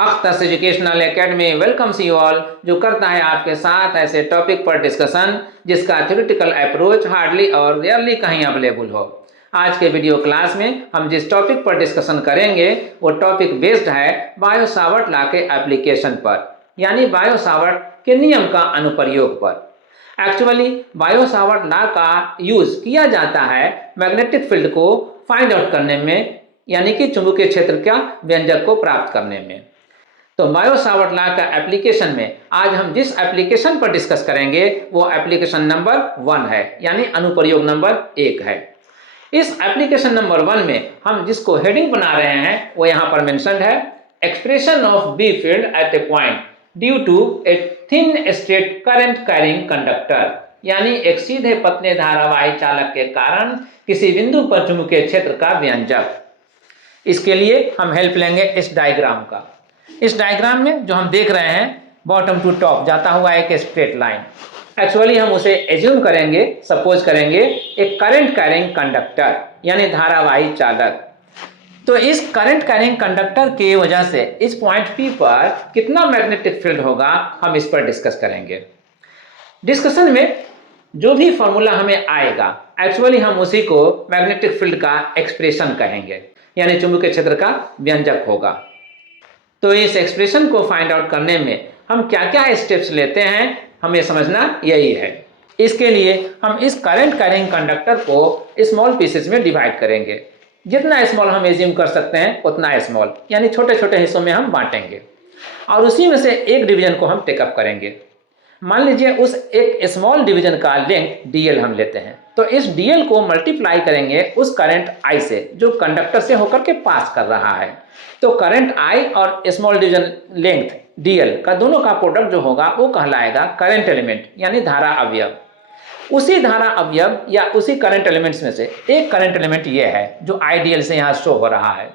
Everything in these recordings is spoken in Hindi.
अख्तस educational academy welcomes you all, जो करता है आपके साथ ऐसे टॉपिक पर डिस्कशन जिसका थ्योरेटिकल अप्रोच हार्डली और रेयरली कहीं अवेलेबल हो। आज के वीडियो क्लास में हम जिस टॉपिक पर डिस्कशन करेंगे वो टॉपिक बेस्ड है बायो-सावर्ट लॉ के एप्लीकेशन पर, यानी बायो-सावर्ट के नियम का अनुप्रयोग पर। एक्चुअली बायो-सावर्ट लॉ का यूज किया जाता है मैग्नेटिक फील्ड को फाइंड आउट करने में, यानी कि चुंबकीय क्षेत्र का व्यंजक को प्राप्त करने में। तो बायो-सावर्ट लॉ का एप्लीकेशन में आज हम जिस एप्लीकेशन पर डिस्कस करेंगे वो एप्लीकेशन नंबर 1 है, यानी अनुप्रयोग नंबर 1 है। इस एप्लीकेशन नंबर 1 में हम जिसको हेडिंग बना रहे हैं वो यहाँ पर मेंशन्ड है, expression of B field at a point due to a thin straight current carrying conductor, यानी एक सीधे पतले धारावाही चालक के कारण किसी बिंदु पर चुंबकीय क्षेत्र का व्यंजक। इसके लिए हम हेल्प लेंगे इस डायग्राम का। इस डायग्राम में जो हम देख रहे हैं बॉटम टू टॉप जाता हुआ एक स्ट्रेट लाइन, एक्चुअली हम उसे एज्यूम करेंगे, सपोज करेंगे एक करंट कैरिंग कंडक्टर, यानी धारावाही चालक। तो इस करंट कैरिंग कंडक्टर की वजह से इस पॉइंट P पर कितना मैग्नेटिक फील्ड होगा हम इस पर डिस्कस करेंगे। डिस्कशन में जो भी फॉर्मूला हमें आएगा एक्चुअली हम उसी को मैग्नेटिक फील्ड का एक्सप्रेशन कहेंगे, यानी चुंबकीय क्षेत्र का व्यंजक होगा। तो इस एक्सप्रेशन को फाइंड आउट करने में हम क्या क्या स्टेप्स लेते हैं हमें समझना यही है। इसके लिए हम इस करंट कैरिंग कंडक्टर को स्मॉल पीसेस में डिवाइड करेंगे। जितना स्मॉल हम एज्यूम कर सकते हैं उतना स्मॉल, यानी छोटे छोटे हिस्सों में हम बांटेंगे और उसी में से एक डिवीजन को हम टेकअप करेंगे। मान लीजिए उस एक स्मॉल डिवीजन का लेंथ dl हम लेते हैं, तो इस dl को मल्टीप्लाई करेंगे उस करंट I से जो कंडक्टर से होकर के पास कर रहा है। तो करंट I और स्मॉल डिवीजन लेंथ dl का दोनों का प्रोडक्ट जो होगा वो कहलाएगा करंट एलिमेंट, यानी धारा अवयव। उसी धारा अवयव या उसी करंट एलिमेंट्स में से एक करंट एलिमेंट ये है जो IDL से यहाँ शो हो रहा है।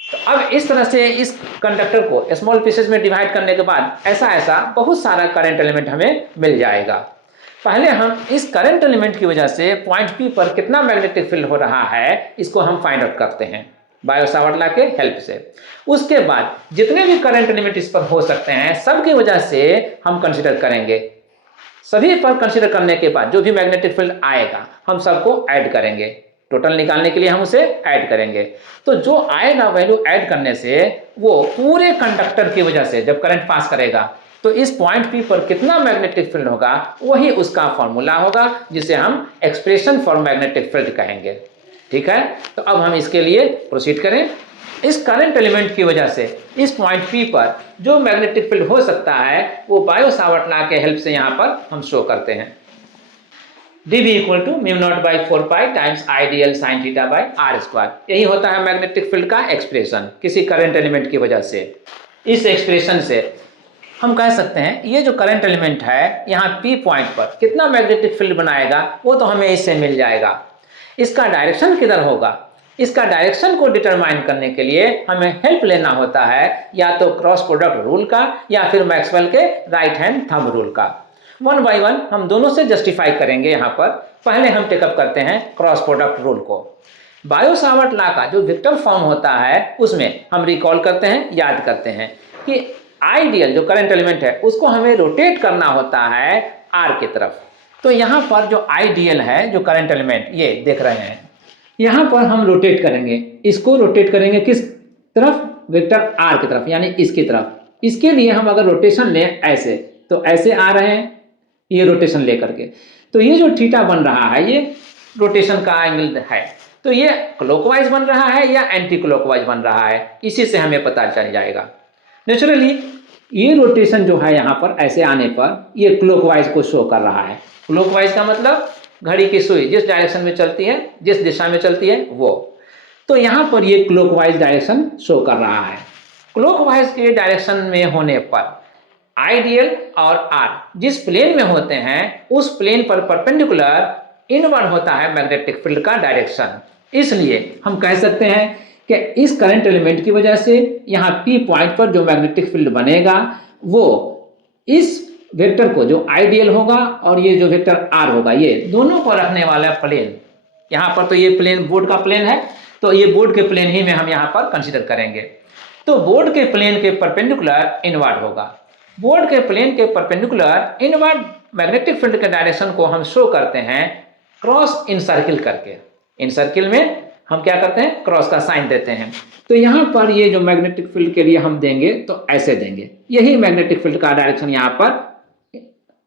तो अब इस तरह से इस कंडक्टर को स्मॉल पीसेस में डिवाइड करने के बाद ऐसा बहुत सारा करंट एलिमेंट हमें मिल जाएगा। पहले हम इस करंट एलिमेंट की वजह से पॉइंट P पर कितना मैग्नेटिक फील्ड हो रहा है इसको हम फाइंड आउट करते हैं बायो-सावर्ट लॉ के हेल्प से। उसके बाद जितने भी करंट एलिमेंट इस पर हो सकते हैं सबकी वजह से हम कंसिडर करेंगे। सभी पर कंसिडर करने के बाद जो भी मैग्नेटिक फील्ड आएगा हम सबको ऐड करेंगे। टोटल निकालने के लिए हम उसे ऐड करेंगे। तो जो आएगा वैल्यू ऐड करने से वो पूरे कंडक्टर की वजह से जब करंट पास करेगा तो इस पॉइंट P पर कितना मैग्नेटिक फील्ड होगा वही उसका फॉर्मूला होगा, जिसे हम एक्सप्रेशन फॉर मैग्नेटिक फील्ड कहेंगे। ठीक है, तो अब हम इसके लिए प्रोसीड करें। इस करंट एलिमेंट की वजह से इस पॉइंट P पर जो मैग्नेटिक फील्ड हो सकता है वो बायो-सावर्ट लॉ के हेल्प से यहाँ पर हम शो करते हैं। dB = μ0/4π times IDL sin θ/r²। यही होता है मैग्नेटिक फील्ड का एक्सप्रेशन किसी करंट एलिमेंट की वजह से। इस एक्सप्रेशन से हम कह सकते हैं ये जो करंट एलिमेंट है यहाँ P पॉइंट पर कितना मैग्नेटिक फील्ड बनाएगा वो तो हमें इससे मिल जाएगा। इसका डायरेक्शन किधर होगा, इसका डायरेक्शन को डिटरमाइन करने के लिए हमें हेल्प लेना होता है या तो क्रॉस प्रोडक्ट रूल का या फिर मैक्सवेल के राइट हैंड थंब रूल का। 1 बाय 1 हम दोनों से जस्टिफाई करेंगे। यहाँ पर पहले हम टेकअप करते हैं क्रॉस प्रोडक्ट रूल को। बायो-सावर्ट लॉ का जो वेक्टर फॉर्म होता है उसमें हम रिकॉल करते हैं, याद करते हैं कि आइडियल जो करंट एलिमेंट है उसको हमें रोटेट करना होता है R की तरफ। तो यहाँ पर जो आइडियल है जो करंट एलिमेंट ये देख रहे हैं, यहाँ पर हम रोटेट करेंगे, इसको रोटेट करेंगे किस तरफ, वेक्टर R की तरफ, यानी इसकी तरफ। इसके लिए हम अगर रोटेशन लें ऐसे तो ऐसे आ रहे हैं ये रोटेशन लेकर के, तो ये जो थीटा बन रहा है ये रोटेशन का एंगल है। तो ये क्लॉकवाइज बन रहा है या एंटी क्लॉकवाइज बन रहा है इसी से हमें पता चल जाएगा। नेचुरली ये रोटेशन जो है यहाँ पर ऐसे आने पर ये क्लॉकवाइज को शो कर रहा है। क्लॉकवाइज का मतलब घड़ी की सुई जिस डायरेक्शन में चलती है, जिस दिशा में चलती है वो। तो यहाँ पर ये क्लॉकवाइज डायरेक्शन शो कर रहा है। क्लॉकवाइज के डायरेक्शन में होने पर आइडियल और R जिस प्लेन में होते हैं उस प्लेन पर परपेंडिकुलर इनवर्ड होता है मैग्नेटिक फील्ड का डायरेक्शन। इसलिए हम कह सकते हैं कि इस करंट एलिमेंट की वजह से यहाँ P पॉइंट पर जो मैग्नेटिक फील्ड बनेगा वो इस वेक्टर को जो आइडियल होगा और ये जो वेक्टर R होगा ये दोनों को रखने वाला प्लेन, यहाँ पर तो ये प्लेन बोर्ड का प्लेन है तो ये बोर्ड के प्लेन ही में हम यहाँ पर कंसिडर करेंगे। तो बोर्ड के प्लेन के परपेंडिकुलर इनवर्ड होगा। बोर्ड के प्लेन के परपेंडिकुलर इनवर्ड मैग्नेटिक फील्ड के डायरेक्शन को हम शो करते हैं क्रॉस इन सर्किल करके। इन सर्किल में हम क्या करते हैं, क्रॉस का साइन देते हैं। तो यहाँ पर ये जो मैग्नेटिक फील्ड के लिए हम देंगे तो ऐसे देंगे, यही मैग्नेटिक फील्ड का डायरेक्शन यहाँ पर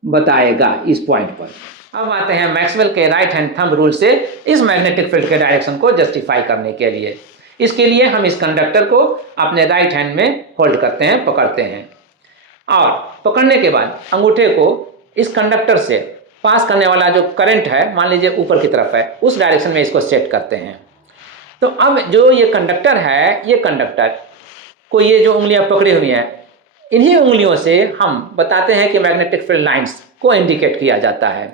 बताएगा इस पॉइंट पर। अब आते हैं मैक्सवेल के राइट हैंड थंब रूल से इस मैग्नेटिक फील्ड के डायरेक्शन को जस्टिफाई करने के लिए। इसके लिए हम इस कंडक्टर को अपने राइट हैंड में होल्ड करते हैं, पकड़ते हैं, और पकड़ने के बाद अंगूठे को इस कंडक्टर से पास करने वाला जो करंट है, मान लीजिए ऊपर की तरफ है, उस डायरेक्शन में इसको सेट करते हैं। तो अब जो ये कंडक्टर है, ये कंडक्टर को ये जो उंगलियां पकड़ी हुई हैं, इन्हीं उंगलियों से हम बताते हैं कि मैग्नेटिक फील्ड लाइंस को इंडिकेट किया जाता है।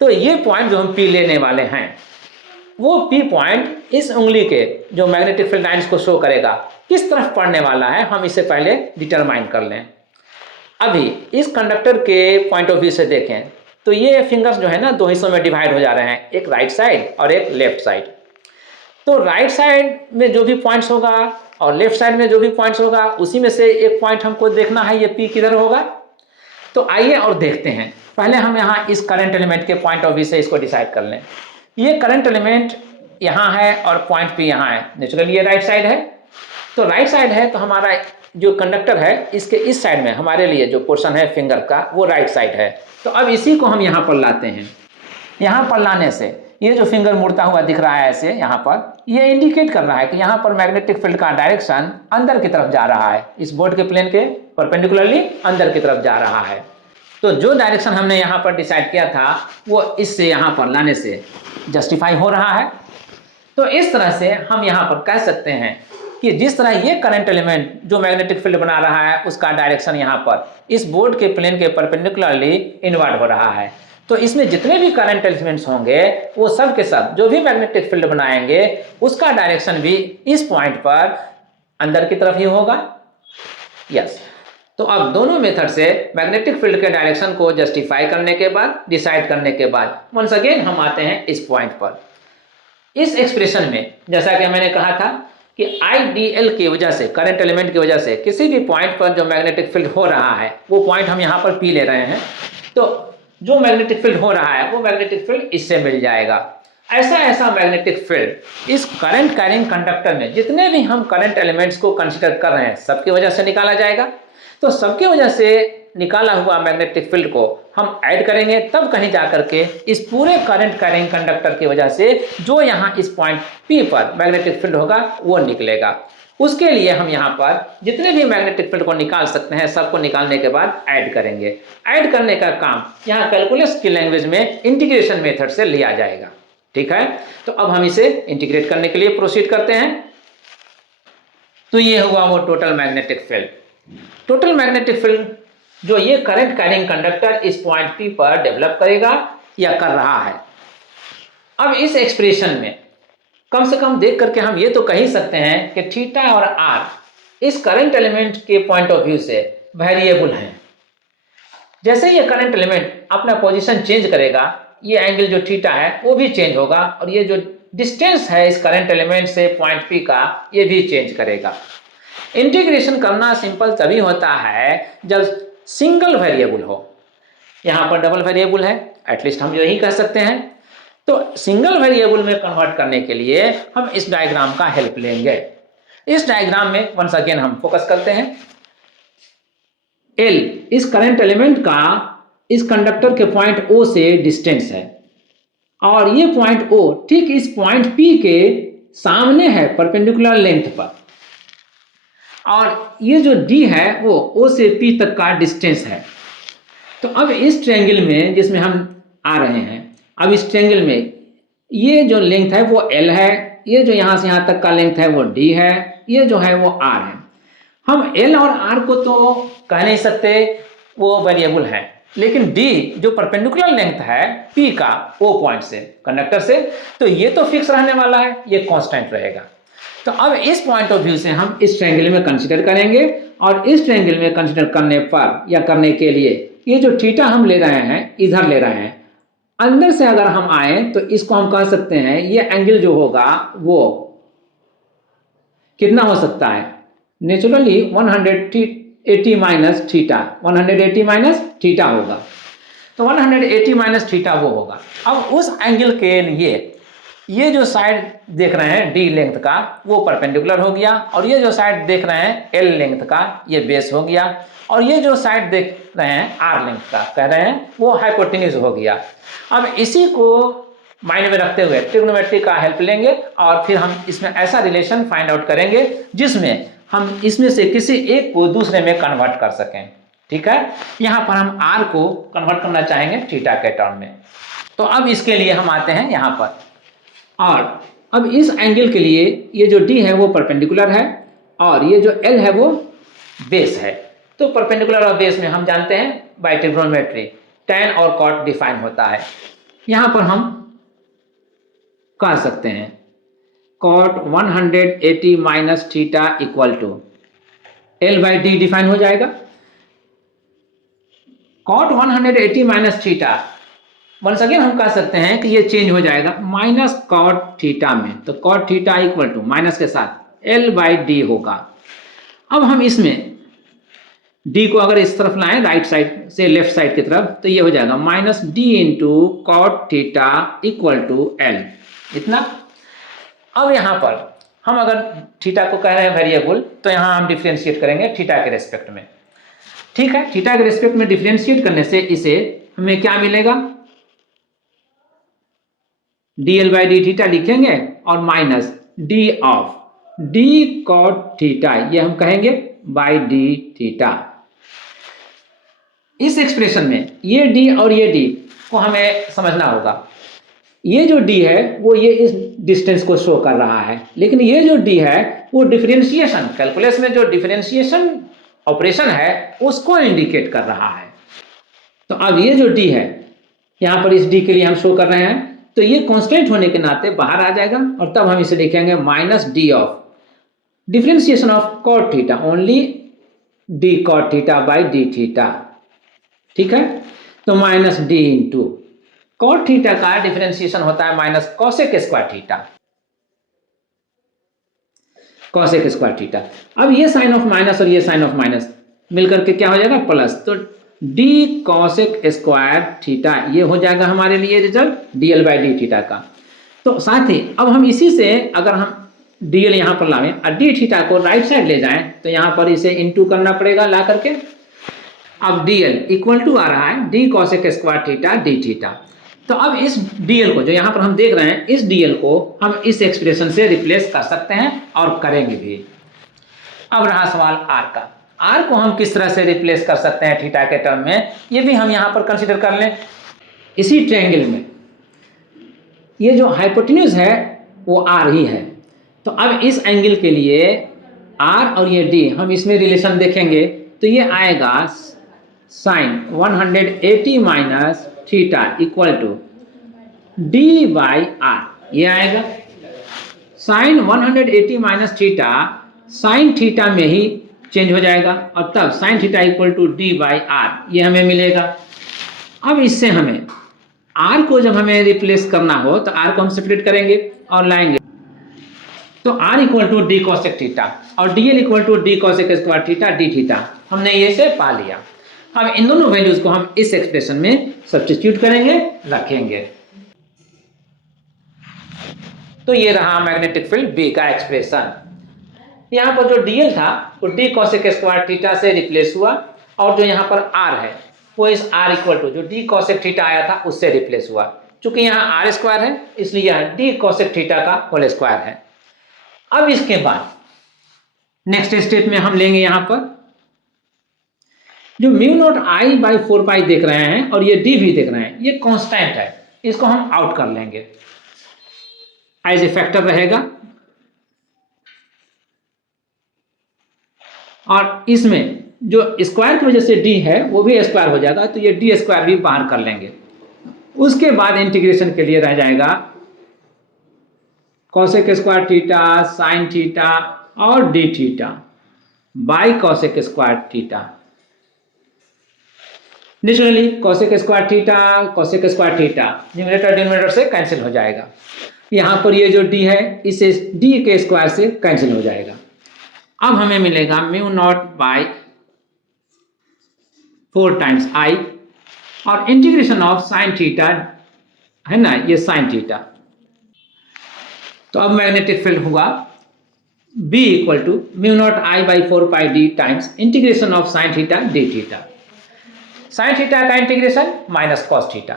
तो ये पॉइंट जो हम पी लेने वाले हैं, वो पी पॉइंट इस उंगली के जो मैग्नेटिक फील्ड लाइंस को शो करेगा किस तरफ पड़ने वाला है, हम इसे पहले डिटरमाइन कर लें। अभी इस कंडक्टर के पॉइंट ऑफ व्यू से देखें तो ये फिंगर्स जो है ना, दो हिस्सों में डिवाइड हो जा रहे हैं, एक राइट साइड और एक लेफ्ट साइड। तो राइट साइड में जो भी पॉइंट्स होगा और लेफ्ट साइड में जो भी पॉइंट्स होगा, उसी में से एक पॉइंट हमको देखना है, ये पी किधर होगा। तो आइए और देखते हैं। पहले हम यहाँ इस करंट एलिमेंट के पॉइंट ऑफ व्यू से इसको डिसाइड कर लें। ये करंट एलिमेंट यहाँ है और पॉइंट पी यहाँ है, नेचुरली ये राइट साइड है। तो राइट साइड है तो हमारा जो कंडक्टर है, इसके इस साइड में हमारे लिए जो पोर्शन है फिंगर का, वो राइट साइड है। तो अब इसी को हम यहाँ पर लाते हैं। यहाँ पर लाने से ये जो फिंगर मुड़ता हुआ दिख रहा है ऐसे, यहाँ पर ये इंडिकेट कर रहा है कि यहाँ पर मैग्नेटिक फील्ड का डायरेक्शन अंदर की तरफ जा रहा है, इस बोर्ड के प्लेन के परपेंडिकुलरली अंदर की तरफ जा रहा है। तो जो डायरेक्शन हमने यहाँ पर डिसाइड किया था, वो इससे यहाँ पर लाने से जस्टिफाई हो रहा है। तो इस तरह से हम यहाँ पर कह सकते हैं कि जिस तरह ये करंट एलिमेंट जो मैग्नेटिक फील्ड बना रहा है, उसका डायरेक्शन यहाँ पर इस बोर्ड के प्लेन के परपेंडिकुलरली इनवर्ड हो रहा है। तो इसमें जितने भी करंट एलिमेंट्स होंगे, वो सब के सब जो भी मैग्नेटिक फील्ड बनाएंगे, उसका डायरेक्शन भी इस पॉइंट पर अंदर की तरफ ही होगा। यस। तो अब दोनों मेथड से मैग्नेटिक फील्ड के डायरेक्शन को जस्टिफाई करने के बाद, डिसाइड करने के बाद, वंस अगेन हम आते हैं इस पॉइंट पर। इस एक्सप्रेशन में जैसा कि मैंने कहा था कि आईडीएल की वजह से, करंट एलिमेंट की वजह से किसी भी पॉइंट पर जो मैग्नेटिक फील्ड हो रहा है, वो पॉइंट हम यहाँ पर पी ले रहे हैं। तो जो मैग्नेटिक फील्ड हो रहा है, वो मैग्नेटिक फील्ड इससे मिल जाएगा। ऐसा मैग्नेटिक फील्ड इस करंट कैरिंग कंडक्टर में जितने भी हम करंट एलिमेंट्स को कंसीडर कर रहे हैं, सबकी वजह से निकाला जाएगा। तो सबकी वजह से निकाला हुआ मैग्नेटिक फील्ड को हम ऐड करेंगे, तब कहीं जाकर के इस पूरे करंट कैरिंग कंडक्टर की वजह से जो यहाँ इस पॉइंट P पर मैग्नेटिक फील्ड होगा, वो निकलेगा। उसके लिए हम यहाँ पर जितने भी मैग्नेटिक फील्ड को निकाल सकते हैं, सबको निकालने के बाद ऐड करेंगे। ऐड करने का काम यहाँ कैलकुलस की लैंग्वेज में इंटीग्रेशन मेथड से लिया जाएगा। ठीक है, तो अब हम इसे इंटीग्रेट करने के लिए प्रोसीड करते हैं। तो ये हुआ वो total magnetic field. Total magnetic field जो ये करंट कैरिंग कंडक्टर इस पॉइंट P पर डेवलप करेगा या कर रहा है। अब इस एक्सप्रेशन में कम से कम देख करके हम ये तो कह ही सकते हैं कि थीटा और r इस करंट एलिमेंट के पॉइंट ऑफ व्यू से वेरिएबल हैं। जैसे ये करंट एलिमेंट अपना पोजीशन चेंज करेगा, ये एंगल जो थीटा है वो भी चेंज होगा, और ये जो डिस्टेंस है इस करंट एलिमेंट से पॉइंट P का, ये भी चेंज करेगा। इंटीग्रेशन करना सिंपल तभी होता है जब सिंगल वेरिएबल हो। यहाँ पर डबल वेरिएबल है, एटलीस्ट हम यही कह सकते हैं। तो सिंगल वेरिएबल में कन्वर्ट करने के लिए हम इस डायग्राम का हेल्प लेंगे। इस डायग्राम में वंस अगेन हम फोकस करते हैं। L इस करंट एलिमेंट का इस कंडक्टर के पॉइंट O से डिस्टेंस है, और ये पॉइंट O ठीक इस पॉइंट P के सामने है परपेंडिकुलर लेंथ पर, और ये जो D है वो O से P तक का डिस्टेंस है। तो अब इस ट्रायंगल में जिसमें हम आ रहे हैं, अब इस ट्रायंगल में ये जो लेंथ है वो L है, ये जो यहाँ से यहाँ तक का लेंथ है वो D है, ये जो है वो R है। हम L और R को तो कह नहीं सकते, वो वेरिएबल है, लेकिन D जो परपेंडिकुलर लेंथ है P का O पॉइंट से, कंडक्टर से, तो ये तो फिक्स रहने वाला है, ये कांस्टेंट रहेगा। तो अब इस पॉइंट ऑफ व्यू से हम इस ट्रायंगल में कंसीडर करेंगे, और इस ट्रायंगल में कंसीडर करने पर या करने के लिए ये जो थीटा हम ले रहे हैं, इधर ले रहे हैं, अंदर से अगर हम आए तो इसको हम कह सकते हैं ये एंगल जो होगा वो कितना हो सकता है, naturally 180 minus theta, 180 minus theta होगा। तो 180 माइनस थीटा वो होगा। अब उस एंगल के लिए ये जो साइड देख रहे हैं डी लेंथ का वो परपेंडिकुलर हो गया, और ये जो साइड देख रहे हैं एल लेंथ का ये बेस हो गया, और ये जो साइड देख रहे हैं आर लेंथ का कह रहे हैं वो हाइपोटेन्यूज हो गया। अब इसी को माइंड में रखते हुए ट्रिग्नोमेट्री का हेल्प लेंगे और फिर हम इसमें ऐसा रिलेशन फाइंड आउट करेंगे जिसमें हम इसमें से किसी एक को दूसरे में कन्वर्ट कर सकें। ठीक है, यहाँ पर हम आर को कन्वर्ट करना चाहेंगे थीटा के टर्म में। तो अब इसके लिए हम आते हैं यहाँ पर, और अब इस एंगल के लिए ये जो डी है वो परपेंडिकुलर है और ये जो एल है वो बेस है। तो परपेंडिकुलर और बेस में हम जानते हैं बाय ट्रिग्नोमेट्री टैन और कॉट डिफाइन होता है। यहाँ पर हम कह सकते हैं cot 180 minus theta equal to L by D define हो जाएगा। Cot 180 minus theta once again हम कह सकते हैं कि ये चेंज हो जाएगा माइनस कॉट थीटा में। तो cot theta equal to minus के साथ एल बाई डी होगा। अब हम इसमें डी को अगर इस तरफ लाएं राइट साइड से लेफ्ट साइड की तरफ तो ये हो जाएगा minus D into cot theta equal to L, इतना। अब यहाँ पर हम अगर थीटा को कह रहे हैं वेरिएबल तो यहाँ हम डिफ्रेंशिएट करेंगे थीटा के रेस्पेक्ट में। ठीक है, थीटा के रेस्पेक्ट में डिफ्रेंशिएट करने से इसे हमें क्या मिलेगा, D L by D theta लिखेंगे और minus D of D cot theta ये हम कहेंगे बाई डी थीटा। इस एक्सप्रेशन में ये डी और ये डी को हमें समझना होगा। ये जो डी है वो ये इस डिस्टेंस को शो कर रहा है, लेकिन ये जो डी है वो डिफरेंशिएशन कैलकुलस में जो डिफरेंशिएशन ऑपरेशन है उसको इंडिकेट कर रहा है। तो अब ये जो डी है यहाँ पर इस डी के लिए हम शो कर रहे हैं, तो ये कांस्टेंट होने के नाते बाहर आ जाएगा और तब हम इसे लिखेंगे minus D of differentiation of cot theta only D cot theta by D theta. ठीक है, तो minus D into cot theta का डिफरेंशिएशन होता है minus cosec square theta, cosec square theta. अब ये साइन ऑफ माइनस और ये साइन ऑफ माइनस मिलकर के क्या हो जाएगा प्लस, तो डी कॉसेक स्क्वायर थीटा ये हो जाएगा हमारे लिए result D L by D theta का। तो साथ ही अब हम इसी से अगर हम डी एल यहाँ पर लावें और डी थीटा को राइट साइड ले जाएं तो यहाँ पर इसे इनटू करना पड़ेगा ला करके। अब डी एल इक्वल टू आ रहा है D cosec square theta D theta. तो अब इस डी एल को जो यहाँ पर हम देख रहे हैं इस डी एल को हम इस एक्सप्रेशन से रिप्लेस कर सकते हैं और करेंगे भी। अब रहा सवाल आर का, आर को हम किस तरह से रिप्लेस कर सकते हैं थीटा के टर्म में, ये भी हम यहाँ पर कंसीडर कर लें। इसी ट्रायंगल में ये जो हाइपोटेन्यूज है वो आर ही है। तो अब इस एंगल के लिए आर और ये डी हम इसमें रिलेशन देखेंगे तो ये आएगा sine 180 minus theta equal to D by R, ये आएगा sine 180 minus theta sine theta में ही चेंज हो जाएगा और तब sine theta equal to D by R ये हमें मिलेगा। अब इससे हमें आर को जब हमें रिप्लेस करना हो तो आर को हम सेपरेट करेंगे और लाएंगे, तो r equal to d cosec theta और d l equal to d cosec square theta D theta हमने ये से पा लिया। अब इन दोनों वैल्यूज को हम इस एक्सप्रेशन में सब्स्टिट्यूट करेंगे रखेंगे। तो ये रहा मैग्नेटिक फील्ड बी का एक्सप्रेशन। यहाँ पर जो डीएल था वो डी कॉसेक स्क्वायर थीटा से रिप्लेस हुआ और जो यहाँ पर आर है वो इस आर इक्वल टू जो डी कॉसेक थीटा आया था उससे रिप्लेस हुआ। चूंकि यहाँ आर स्क्वायर है इसलिए यह डी कॉसेक थीटा का होल स्क्वायर है। अब इसके बाद नेक्स्ट स्टेप में हम लेंगे यहाँ पर जो म्यू नॉट आई बाई 4 पाई देख रहे हैं और ये डी भी देख रहे हैं, ये कांस्टेंट है, इसको हम आउट कर लेंगे, एज ए फैक्टर रहेगा। और इसमें जो स्क्वायर की वजह से डी है वो भी स्क्वायर हो जाएगा, तो ये डी स्क्वायर भी बाहर कर लेंगे। उसके बाद इंटीग्रेशन के लिए रह जाएगा cosec square theta sine theta और d theta by cosec square theta. Naturally cosec square theta numerator denominator से कैंसिल हो जाएगा। यहाँ पर ये जो डी है इसे डी के स्क्वायर से कैंसिल हो जाएगा। अब हमें मिलेगा mu naught by 4 times I, और इंटीग्रेशन ऑफ साइन थीटा है ना, ये साइन थीटा। तो अब मैग्नेटिक फील्ड हुआ B equal to mu naught I by 4 pi D times integration of sine theta D theta. Sine theta का इंटीग्रेशन माइनस कॉस थीटा,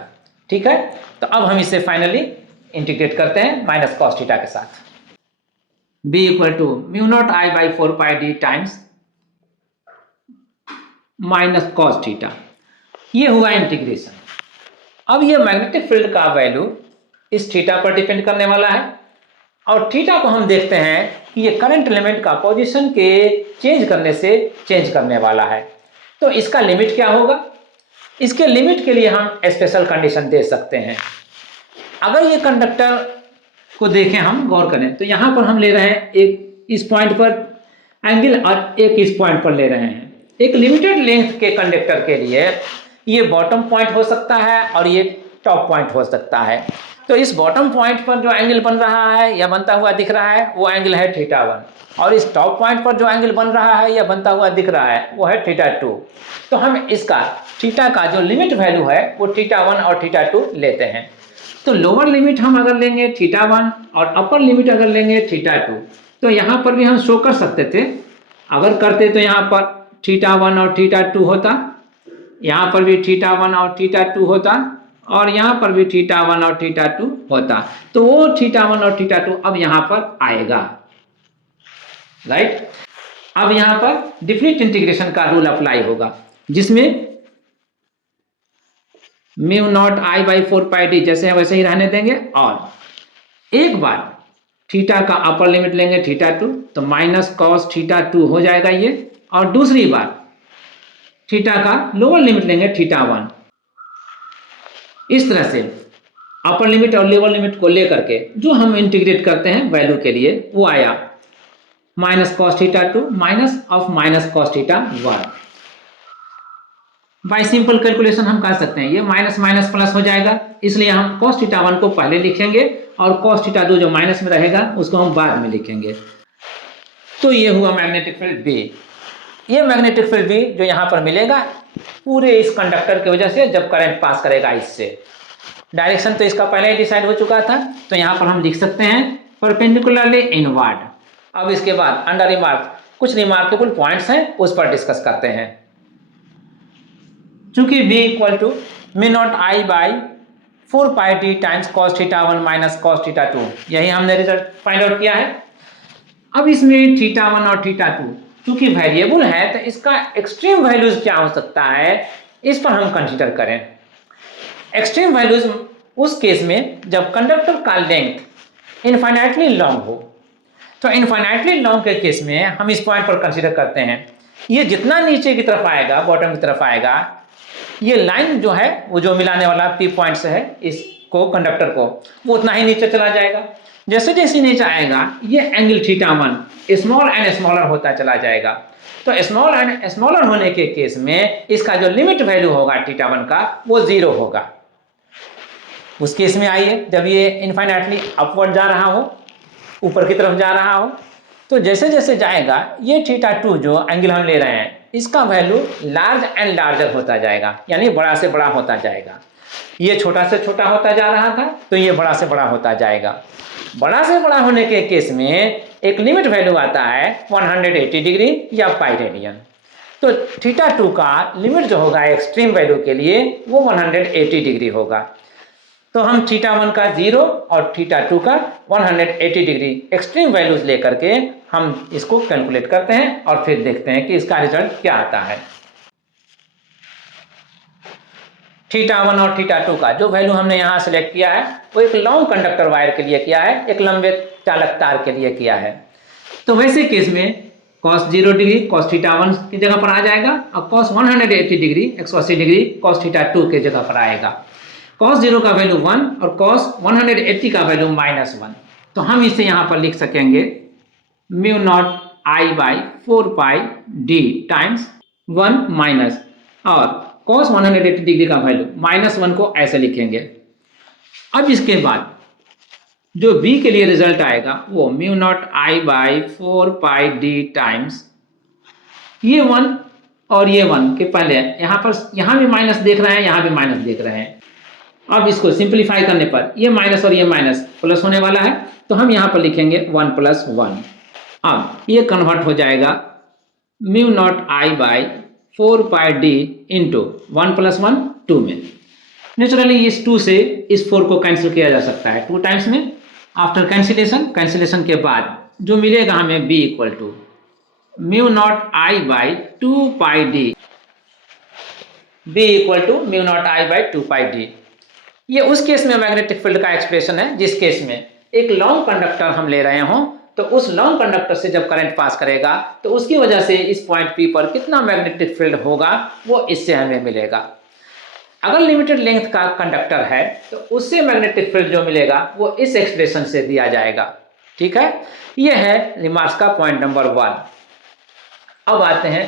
ठीक है। तो अब हम इसे फाइनली इंटीग्रेट करते हैं माइनस कॉस थीटा के साथ। B equal to mu naught I by 4 pi D times minus cos theta, ये हुआ इंटीग्रेशन। अब ये मैग्नेटिक फील्ड का वैल्यू इस थीटा पर डिपेंड करने वाला है, और थीटा को हम देखते हैं कि ये करंट एलिमेंट का पोजीशन के चेंज करने से चेंज करने वाला है। तो इसका लिमिट क्या होगा? इसके लिमिट के लिए हम स्पेशल कंडीशन दे सकते हैं। अगर ये कंडक्टर को देखें, हम गौर करें, तो यहाँ पर हम ले रहे हैं एक इस पॉइंट पर एंगल और एक इस पॉइंट पर ले रहे हैं। एक लिमिटेड लेंथ के कंडक्टर के लिए ये बॉटम पॉइंट हो सकता है और ये टॉप पॉइंट हो सकता है। तो इस बॉटम पॉइंट पर जो एंगल बन रहा है या बनता हुआ दिख रहा है वो एंगल है थीटा 1, और इस टॉप पॉइंट पर जो एंगल बन रहा है या बनता हुआ दिख रहा है वो है थीटा 2। तो हम इसका थीटा का जो लिमिट वैल्यू है वो थीटा 1 और थीटा 2 लेते हैं। तो लोअर लिमिट हम अगर लेंगे थीटा 1 और अपर लिमिट अगर लेंगे थीटा 2, तो यहाँ पर भी हम शो कर सकते थे। अगर करते तो यहाँ पर थीटा 1 और थीटा 2 होता, यहाँ पर भी थीटा 1 और थीटा 2 होता, और यहाँ पर भी थीटा 1 और थीटा 2 होता। तो वो थीटा 1 और थीटा 2 अब यहाँ पर आएगा, राइट। अब यहाँ पर डिफरेंट इंटीग्रेशन का रूल अप्लाई होगा, जिसमें mu naught I by 4 pi D जैसे है वैसे ही रहने देंगे, और एक बार थीटा का अपर लिमिट लेंगे थीटा 2, तो माइनस कॉस थीटा 2 हो जाएगा ये, और दूसरी बार थीटा का लोअर लिमिट लेंगे थीटा 1। इस तरह से अपर लिमिट और लोअर लिमिट को लेकर के जो हम इंटीग्रेट करते हैं वैल्यू के लिए, वो आया minus cos theta 2 minus of minus cos theta 1। Bye simple calculation हम कर सकते हैं ये माइनस माइनस प्लस हो जाएगा, इसलिए हम cos थीटा 1 को पहले लिखेंगे और cos थीटा 2 जो माइनस में रहेगा उसको हम बाद में लिखेंगे। तो ये हुआ मैग्नेटिक फील्ड B। ये मैग्नेटिक फील्ड B जो यहाँ पर मिलेगा पूरे इस कंडक्टर की वजह से जब करंट पास करेगा इससे। डायरेक्शन तो इसका पहले ही डिसाइड हो चुका था, तो यहाँ पर हम लिख सकते हैं परपेंडिकुलरली इनवर्ड। अब इसके बाद अंडर रिमार्क कुछ रिमार्केबल पॉइंट्स हैं, उस पर डिस्कस करते हैं। चूंकि B equal to mu naught I by 4 pi D times cos theta 1 minus cos theta 2, यही हमने रिजल्ट फाइंड आउट किया है। अब इसमें थीटा 1 और थीटा 2 चूंकि वेरिएबल है, तो इसका एक्सट्रीम वैल्यूज क्या हो सकता है इस पर हम कंसीडर करें। एक्सट्रीम वैल्यूज उस केस में जब कंडक्टर का लेंथ इनफाइनाइटली लॉन्ग हो। तो इनफाइनाइटली लॉन्ग के केस में हम इस पॉइंट पर कंसीडर करते हैं, ये जितना नीचे की तरफ आएगा, बॉटम की तरफ आएगा, ये लाइन जो है वो जो मिलाने वाला P पॉइंट से है इसको कंडक्टर को, वो उतना ही नीचे चला जाएगा। जैसे जैसे नीचे आएगा ये angle theta 1 small and smaller होता चला जाएगा। तो स्मॉल एंड स्मॉलर होने के केस में इसका जो लिमिट वैल्यू होगा थीटा 1 का वो 0 होगा। उस केस में आइए जब ये इनफाइनाइटली अपवर्ड जा रहा हो, ऊपर की तरफ जा रहा हो, तो जैसे जैसे जाएगा ये थीटा 2 जो एंगल हम ले रहे हैं इसका वैल्यू लार्ज एंड लार्जर होता जाएगा, यानी बड़ा से बड़ा होता जाएगा। ये छोटा से छोटा होता जा रहा था तो ये बड़ा से बड़ा होता जाएगा। बड़ा से बड़ा होने के केस में एक लिमिट वैल्यू आता है 180 डिग्री या पाई रेडियन। तो थीटा 2 का लिमिट जो होगा एक्सट्रीम वैल्यू के लिए वो 180 डिग्री होगा। तो हम थीटा 1 का 0 और थीटा 2 का 180 डिग्री एक्सट्रीम वैल्यूज लेकर के हम इसको कैलकुलेट करते हैं और फिर देखते हैं कि इसका रिजल्ट क्या आता है। थीटा 1 और थीटा 2 का जो वैल्यू हमने यहाँ सेलेक्ट किया है वो एक लॉन्ग कंडक्टर वायर के लिए किया है, एक लंबे चालक तार के लिए किया है। तो वैसे केस में cos 0 डिग्री cos थीटा 1 की जगह पर आ जाएगा और cos 180 degree 180 degree cos theta 2 की जगह पर आएगा। cos 0 का वैल्यू 1 और cos 180 का वैल्यू -1। तो हम इसे यहाँ पर लिख सकेंगे mu naught I by 4 pi D times 1 minus, और cos 180 डिग्री का वैल्यू -1 को ऐसे लिखेंगे। अब इसके बाद जो b के लिए रिजल्ट आएगा वो mu naught I by 4 pi D times ये 1 और ये 1 के पहले यहाँ भी माइनस देख रहे हैं, यहाँ भी माइनस देख रहे हैं। अब इसको सिंप्लीफाई करने पर ये माइनस और ये माइनस प्लस होने वाला है, तो हम यहाँ पर लिखेंगे 1 प्लस 1। अब ये कन्वर्ट हो जाएगा mu naught I by 4 pi D into 1 plus 1 2 में। नेचुरली इस 2 से इस 4 को कैंसिल किया जा सकता है 2 टाइम्स में। आफ्टर कैंसिलेशन के बाद जो मिलेगा हमें b equal to mu naught I by 2 pi D, b equal to mu naught I by 2 pi D. ये उस केस में मैग्नेटिक फील्ड का एक्सप्रेशन है जिस केस में एक लॉन्ग कंडक्टर हम ले रहे हों, तो उस लॉन्ग कंडक्टर से जब करंट पास करेगा तो उसकी वजह से इस पॉइंट P पर कितना मैग्नेटिक फील्ड होगा वो इससे हमें मिलेगा। अगर लिमिटेड लेंथ का कंडक्टर है तो उससे मैग्नेटिक फील्ड जो मिलेगा वो इस एक्सप्रेशन से दिया जाएगा। ठीक है, ये है रिमार्क्स का पॉइंट नंबर 1। अब आते हैं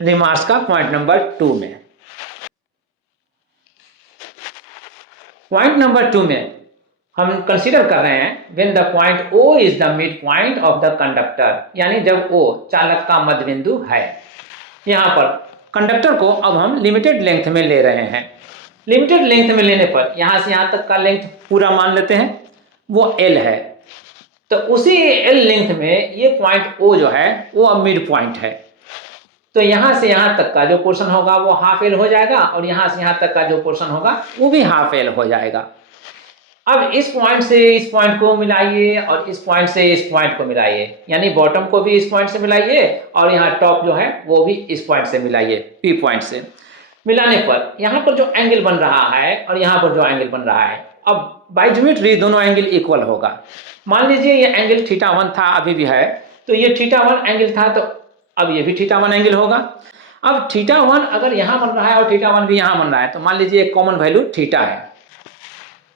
रिमार्क्स का पॉइंट नंबर 2 में। पॉइंट नंबर 2 में हम कंसीडर कर रहे हैं when the point O is the mid point of the conductor, यानी जब O चालक का मध्य बिंदु है। यहाँ पर कंडक्टर को अब हम लिमिटेड लेंथ में ले रहे हैं। लिमिटेड लेंथ में लेने पर यहाँ से यहाँ तक का लेंथ पूरा मान लेते हैं वो L है, तो उसी L लेंथ में ये पॉइंट O जो है वो अब मिड पॉइंट है, तो यहाँ से यहाँ तक का जो पोर्शन होगा वो हाफ L हो जाएगा और यहाँ से यहाँ तक का जो पोर्शन होगा वो भी हाफ L हो जाएगा। अब इस पॉइंट से इस पॉइंट को मिलाइए और इस पॉइंट से इस पॉइंट को मिलाइए, यानी बॉटम को भी इस पॉइंट से मिलाइए और यहाँ टॉप जो है वो भी इस पॉइंट से मिलाइए, P पॉइंट से। मिलाने पर यहाँ पर जो एंगल बन रहा है और यहाँ पर जो एंगल बन रहा है, अब बाय ज्योमेट्री दोनों एंगल इक्वल होगा। मान लीजिए ये एंगल θ1 था, अभी भी है, तो ये θ1 एंगल था, तो अब ये भी θ1 एंगल होगा। अब θ1 अगर यहाँ बन रहा है और θ1 भी यहाँ बन रहा है, तो मान लीजिए एक कॉमन वैल्यू θ है,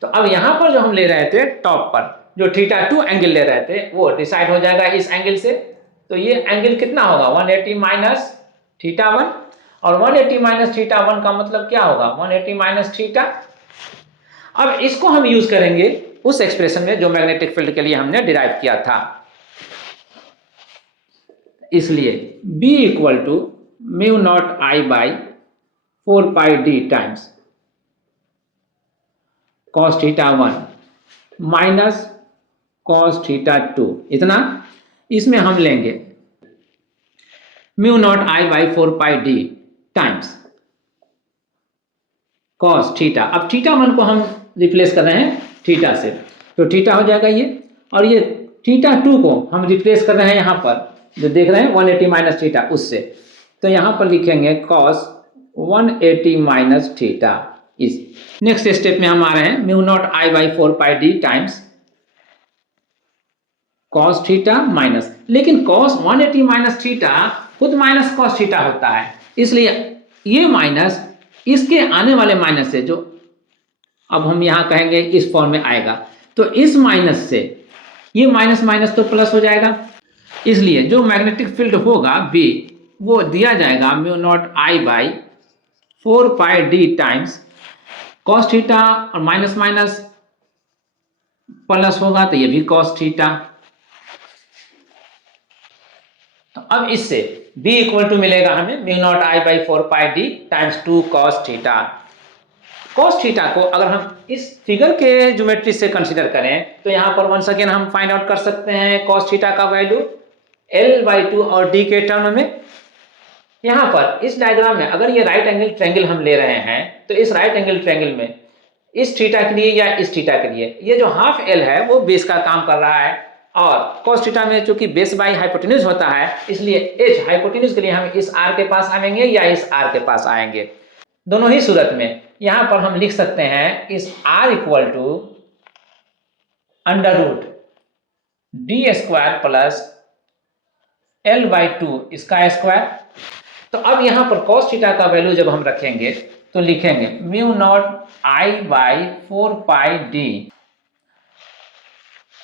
तो अब यहाँ पर जो हम ले रहे थे टॉप पर जो θ2 एंगल ले रहे थे वो डिसाइड हो जाएगा इस एंगल से, तो ये एंगल कितना होगा 180 माइनस θ1, और 180 माइनस θ1 का मतलब क्या होगा 180 माइनस θ। अब इसको हम यूज करेंगे उस एक्सप्रेशन में जो मैग्नेटिक फील्ड के लिए हमने डिराइव किया था। इसलिए B equal to mu naught I by 4 pi D times cos θ1 minus cos θ2, इतना इसमें हम लेंगे mu naught I by 4 pi D times cos θ। अब θ1 को हम रिप्लेस कर रहे हैं θ से, तो θ हो जाएगा ये, और ये θ2 को हम रिप्लेस कर रहे हैं यहाँ पर जो देख रहे हैं 180 माइनस θ उससे, तो यहाँ पर लिखेंगे cos 180 माइनस θ। इस नेक्स्ट स्टेप में हम आ रहे हैं mu naught I by 4 pi D times cos θ minus, लेकिन cos 180 माइनस θ खुद माइनस cos θ होता है, इसलिए ये माइनस इसके आने वाले माइनस से, जो अब हम यहाँ कहेंगे इस फॉर्म में आएगा, तो इस माइनस से ये माइनस माइनस तो प्लस हो जाएगा। इसलिए जो मैग्नेटिक फील्ड होगा B वो दिया जाएगा mu naught I by 4 pi D times cos θ, और माइनस माइनस प्लस होगा तो ये भी cos θ। तो अब इससे B इक्वल टू मिलेगा हमें mu naught I by 4 pi D times 2 cos θ। cos θ को अगर हम इस फिगर के ज्योमेट्री से कंसीडर करें तो यहाँ पर वंस अगेन हम फाइंड आउट कर सकते हैं cos θ का वैल्यू L/2 और D के टर्म में। यहाँ पर इस डायग्राम में अगर ये राइट एंगल ट्रायंगल हम ले रहे हैं, तो इस राइट एंगल ट्रायंगल में इस θ के लिए या इस θ के लिए ये जो हाफ L है वो बेस का काम कर रहा है, और cos θ में चूंकि बेस बाई हाइपोटेन्यूज होता है, इसलिए H हाइपोटेन्यूज के लिए हम इस R के पास आएंगे या इस R के पास आएंगे। दोनों ही सूरत में यहाँ पर हम लिख सकते हैं इस R equal to under root D square plus L/2 इसका स्क्वायर। तो अब यहाँ पर cos θ का वैल्यू जब हम रखेंगे तो लिखेंगे mu naught I by 4 pi d.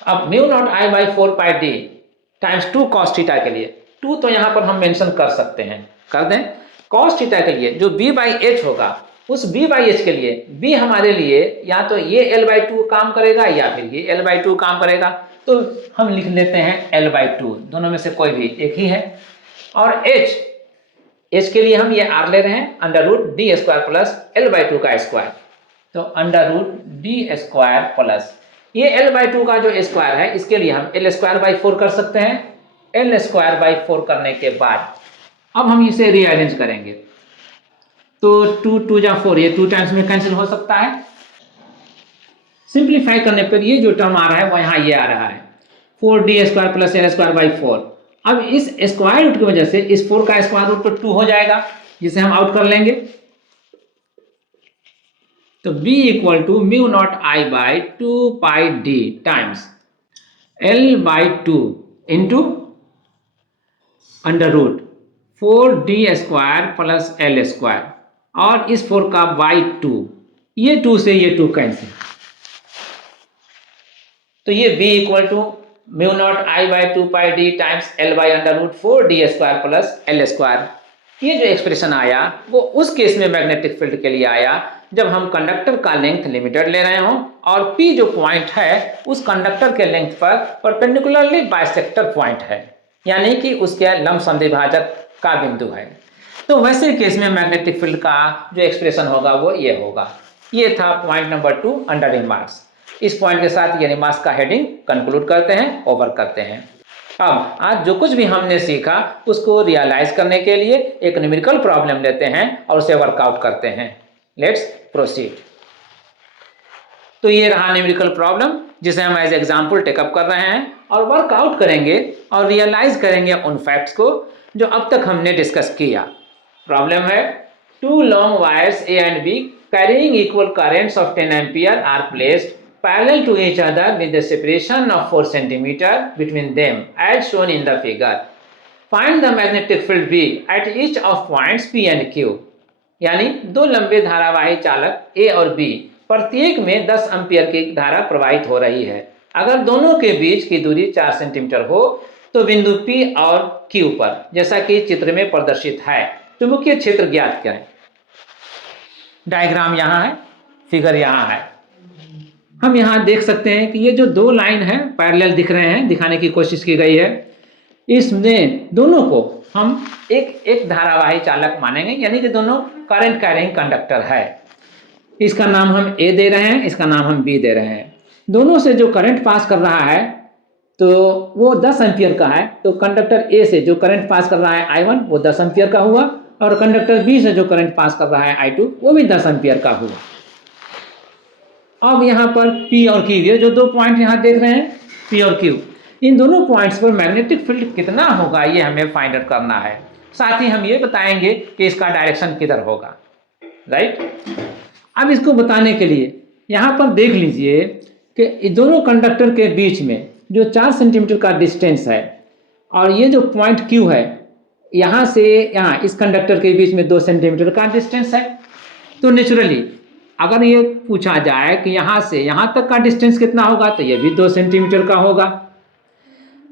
अब mu naught I by 4 pi D times 2 cos θ के लिए 2 तो यहाँ पर हम मेंशन कर सकते हैं, कर दें। cos θ के लिए जो B/H होगा उस B/H के लिए B हमारे लिए या तो ये L/2 काम करेगा या फिर ये L/2 काम करेगा, तो हम लिख लेते हैं L/2, दोनों में से कोई भी एक ही है। और H के लिए हम ये R ले रहे हैं, √d² प्लस L/2 का स्क्वायर, तो √d² प्लस ये L/2 का जो स्क्वायर है इसके लिए हम L²/4 कर सकते हैं। L²/4 करने के बाद अब हम इसे रीअरेंज करेंगे, तो 2 2 जा 4, ये 2 टाइम्स में कैंसिल हो सकता है। सिंप्लीफाई करने पर ये जो टर्म आ रहा है वो यहाँ ये आ रहा है 4d² प्लस L²/4। अब इस स्क्वायर रूट की वजह से इस 4 का स्क्वायर रूट तो 2 हो जाएगा, जिसे हम आउट कर लेंगे। तो b = μ0I/2πd times L/2 into √4d² plus L², और इस 4 का /2, ये 2 से ये 2 कैंसिल, तो ये b = μ0I/2πd times L/√4d² plus L²। ये जो एक्सप्रेशन आया वो उस केस में मैग्नेटिक फील्ड के लिए आया जब हम कंडक्टर का लेंथ लिमिटेड ले रहे हों और P जो पॉइंट है उस कंडक्टर के लेंथ पर परपेंडिकुलरली बाइसेक्टर पॉइंट है, यानी कि उसके लंब संधिभाजक का बिंदु है। तो वैसे केस में मैग्नेटिक फील्ड का जो एक्सप्रेशन होगा वो ये होगा। ये था पॉइंट नंबर 2 अंडर रिमार्क्स। इस पॉइंट के साथ ये रिमार्क्स का हेडिंग कंक्लूड करते हैं, ओवर करते हैं। अब आज जो कुछ भी हमने सीखा उसको रियलाइज करने के लिए एक न्यूमेरिकल प्रॉब्लम लेते हैं और उसे वर्कआउट करते हैं। Let's proceed. तो ये रहा न्यूमेरिकल प्रॉब्लम जिसे हम एज एग्जाम्पल टेकअप कर रहे हैं और वर्कआउट करेंगे और रियलाइज करेंगे उन फैक्ट्स को जो अब तक हमने डिस्कस किया। प्रॉब्लम है 2 long wires A and B carrying equal currents of 10 ampere are placed parallel to each other with a separation of 4 cm between them as shown in the figure. Find the magnetic field B at each of points P and Q. यानी दो लंबे धारावाही चालक A और B प्रत्येक में 10 एम्पियर की धारा प्रवाहित हो रही है। अगर दोनों के बीच की दूरी 4 सेंटीमीटर हो तो बिंदु P और Q पर, जैसा कि चित्र में प्रदर्शित है, चुंबकीय क्षेत्र ज्ञात करें। डायग्राम यहाँ है, फिगर यहाँ है। हम यहाँ देख सकते हैं कि ये जो दो लाइन है पैरेलल दिख रहे हैं, दिखाने की कोशिश की गई है। इसमें दोनों को हम एक धारावाही चालक मानेंगे, यानी कि दोनों करंट कैरिंग कंडक्टर है। इसका नाम हम A दे रहे हैं, इसका नाम हम B दे रहे हैं। दोनों से जो करंट पास कर रहा है तो वो 10 एम्पियर का है, तो कंडक्टर A से जो करंट पास कर रहा है I1 वो 10 एम्पियर का हुआ, और कंडक्टर B से जो करंट पास कर रहा है I2 वो भी 10 एम्पियर का हुआ। अब यहाँ पर P और Q, ये जो दो पॉइंट यहाँ देख रहे हैं P और Q, इन दोनों पॉइंट्स पर मैग्नेटिक फील्ड कितना होगा ये हमें फाइंड आउट करना है। साथ ही हम ये बताएंगे कि इसका डायरेक्शन किधर होगा, राइट। अब इसको बताने के लिए यहाँ पर देख लीजिए कि दोनों कंडक्टर के बीच में जो 4 सेंटीमीटर का डिस्टेंस है, और ये जो पॉइंट Q है यहाँ से यहाँ इस कंडक्टर के बीच में 2 सेंटीमीटर का डिस्टेंस है। तो नेचुरली अगर ये पूछा जाए कि यहाँ से यहाँ तक का डिस्टेंस कितना होगा तो ये भी 2 सेंटीमीटर का होगा।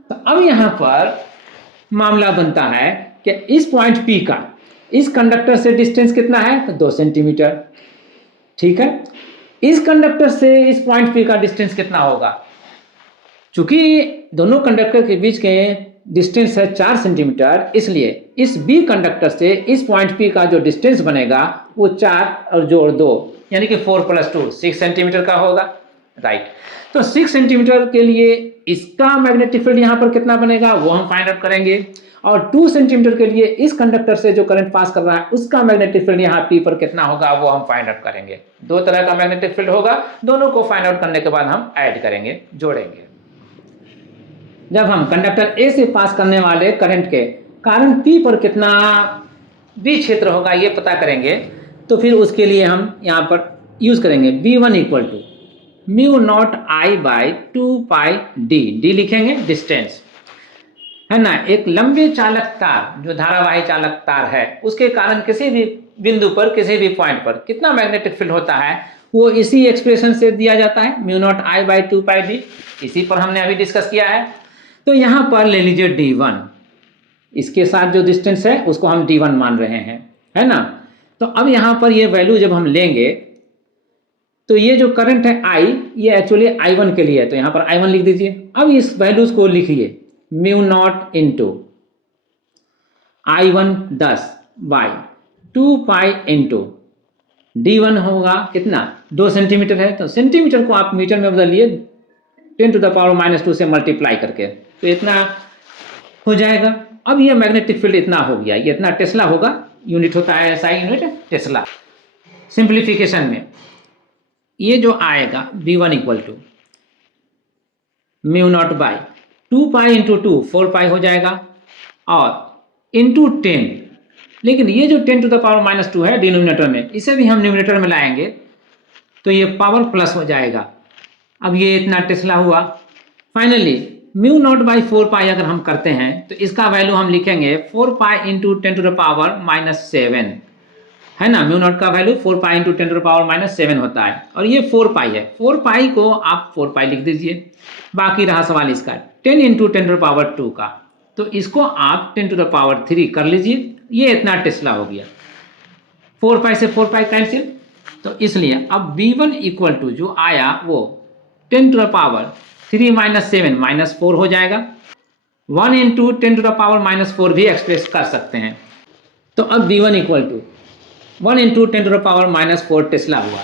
तो अब यहाँ पर मामला बनता है कि इस पॉइंट P का इस कंडक्टर से डिस्टेंस कितना है, तो 2 सेंटीमीटर, ठीक है। इस कंडक्टर से इस पॉइंट P का डिस्टेंस कितना होगा, चूंकि दोनों कंडक्टर के बीच के डिस्टेंस है 4 सेंटीमीटर, इसलिए इस B कंडक्टर से इस पॉइंट P का जो डिस्टेंस बनेगा वो 4 और जोड़ 2 यानी कि 4 + 2 6 सेंटीमीटर का होगा, राइट। तो 6 सेंटीमीटर के लिए इसका मैग्नेटिक फील्ड यहाँ पर कितना बनेगा वो हम फाइंड आउट करेंगे, और 2 सेंटीमीटर के लिए इस कंडक्टर से जो करंट पास कर रहा है उसका मैग्नेटिक फील्ड यहाँ P पर कितना होगा वो हम फाइंड आउट करेंगे। दो तरह का मैग्नेटिक फील्ड होगा, दोनों को फाइंड आउट करने के बाद हम ऐड करेंगे, जोड़ेंगे। जब हम कंडक्टर A से पास करने वाले करंट के कारण P पर कितना B क्षेत्र होगा ये पता करेंगे, तो फिर उसके लिए हम यहाँ पर यूज करेंगे B1 = μ0I/2πd, D लिखेंगे डिस्टेंस, है ना। एक लंबे चालक तार जो धारावाही चालक तार है उसके कारण किसी भी बिंदु पर किसी भी पॉइंट पर कितना मैग्नेटिक फील्ड होता है वो इसी एक्सप्रेशन से दिया जाता है μ0I/2πd, इसी पर हमने अभी डिस्कस किया है। तो यहाँ पर ले लीजिए D1, इसके साथ जो डिस्टेंस है उसको हम D1 मान रहे हैं, है ना। तो अब यहाँ पर ये वैल्यू जब हम लेंगे तो ये जो करंट है I, ये एक्चुअली I1 के लिए है, तो यहाँ पर I1 लिख दीजिए। अब इस वैल्यूज को लिखिए, mu naught into I1 10 by 2 pi into D1 होगा कितना, 2 सेंटीमीटर है, तो सेंटीमीटर को आप मीटर में बदलिए 10⁻⁻2 से मल्टीप्लाई करके, तो इतना हो जाएगा। अब ये मैग्नेटिक फील्ड इतना हो गया, ये इतना टेस्ला होगा, यूनिट होता है SI यूनिट टेस्ला। सिंप्लीफिकेशन में ये जो आएगा V1 equal to mu naught by 2 pi into 2 4 pi हो जाएगा, और इंटू 10, लेकिन ये जो 10⁻⁻2 है डिनोमिनेटर में, इसे भी हम न्यूमिनेटर में लाएंगे तो ये पावर प्लस हो जाएगा। अब ये इतना टेस्ला हुआ। फाइनली म्यू नॉट बाई 4 पाई अगर हम करते हैं तो इसका वैल्यू हम लिखेंगे 4 पाई इंटू 10⁻⁻7 है ना। म्यू नॉट का वैल्यू 4 पाई इंटू 10⁻⁻7 होता है, और ये 4 पाई है। 4 पाई को आप 4 पाई लिख दीजिए। बाकी रहा सवाल इसका 10 इंटू 10⁻2 का, तो इसको आप 10⁻3 कर लीजिए, ये इतना टेस्ला हो गया। 4 पाई से 4 पाई कैंसिल, तो इसलिए अब V1 इक्वल टू जो आया वो 10⁻3 - 7 -4 हो जाएगा। 1 इंटू 10⁻⁻4 भी एक्सप्रेस कर सकते हैं। तो अब V1 equal to 1 into 10⁻⁻4 Tesla हुआ।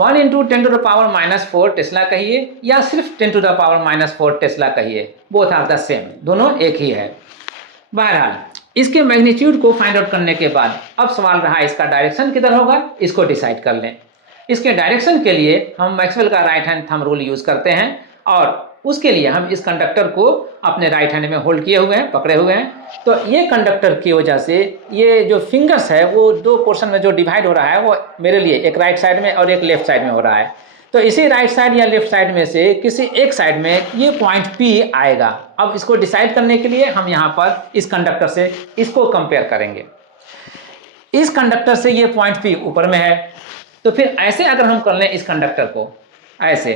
1 इंटू 10⁻⁻4 टेस्ला कहिए या सिर्फ 10⁻⁻4 टेस्ला कहिए, बोथ आर द सेम, दोनों एक ही है। बहरहाल इसके मैग्नीट्यूड को फाइंड आउट करने के बाद अब सवाल रहा इसका डायरेक्शन किधर होगा, इसको डिसाइड कर लें। इसके डायरेक्शन के लिए हम मैक्सवेल का right hand thumb rule use करते हैं, और उसके लिए हम इस कंडक्टर को अपने राइट हैंड में होल्ड किए हुए हैं, पकड़े हुए हैं। तो ये कंडक्टर की वजह से ये जो फिंगर्स है वो दो पोर्शन में जो डिवाइड हो रहा है वो मेरे लिए एक राइट साइड में और एक लेफ्ट साइड में हो रहा है। तो इसी राइट साइड या लेफ्ट साइड में से किसी एक साइड में ये पॉइंट P आएगा। अब इसको डिसाइड करने के लिए हम यहाँ पर इस कंडक्टर से इसको कंपेयर करेंगे। इस कंडक्टर से ये पॉइंट P ऊपर में है, तो फिर ऐसे अगर हम कर लें इस कंडक्टर को ऐसे,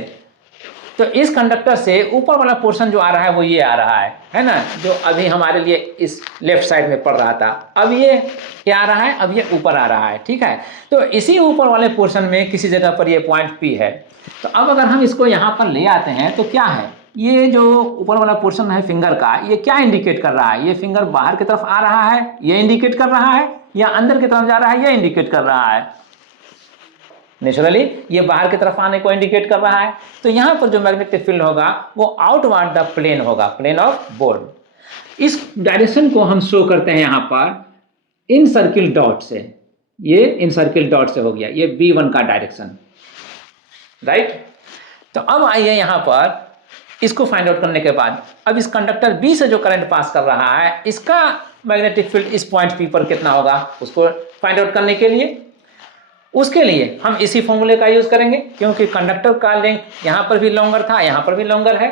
तो इस कंडक्टर से ऊपर वाला पोर्शन जो आ रहा है वो ये आ रहा है ना, जो अभी हमारे लिए इस लेफ्ट साइड में पड़ रहा था। अब ये क्या आ रहा है, अब ये ऊपर आ रहा है, ठीक है। तो इसी ऊपर वाले पोर्शन में किसी जगह पर ये पॉइंट P है। तो अब अगर हम इसको यहाँ पर ले आते हैं तो क्या है, ये जो ऊपर वाला पोर्शन है फिंगर का, ये क्या इंडिकेट कर रहा है, ये फिंगर बाहर की तरफ आ रहा है, ये इंडिकेट कर रहा है, या अंदर की तरफ जा रहा है, ये इंडिकेट कर रहा है। नेचुरली ये बाहर की तरफ आने को इंडिकेट कर रहा है। तो यहाँ पर जो मैग्नेटिक फील्ड होगा वो आउटवर्ड द प्लेन होगा, प्लेन ऑफ बोर्ड। इस डायरेक्शन को हम शो करते हैं यहाँ पर इन सर्किल डॉट से, ये इन सर्किल डॉट से हो गया, ये V1 का डायरेक्शन, राइट। तो अब आइए यहाँ पर इसको फाइंड आउट करने के बाद अब इस कंडक्टर B से जो करंट पास कर रहा है इसका मैग्नेटिक फील्ड इस पॉइंट P पर कितना होगा, उसको फाइंड आउट करने के लिए उसके लिए हम इसी फॉर्मूले का यूज करेंगे, क्योंकि कंडक्टर का लेंथ यहाँ पर भी लॉन्गर था, यहाँ पर भी लॉन्गर है।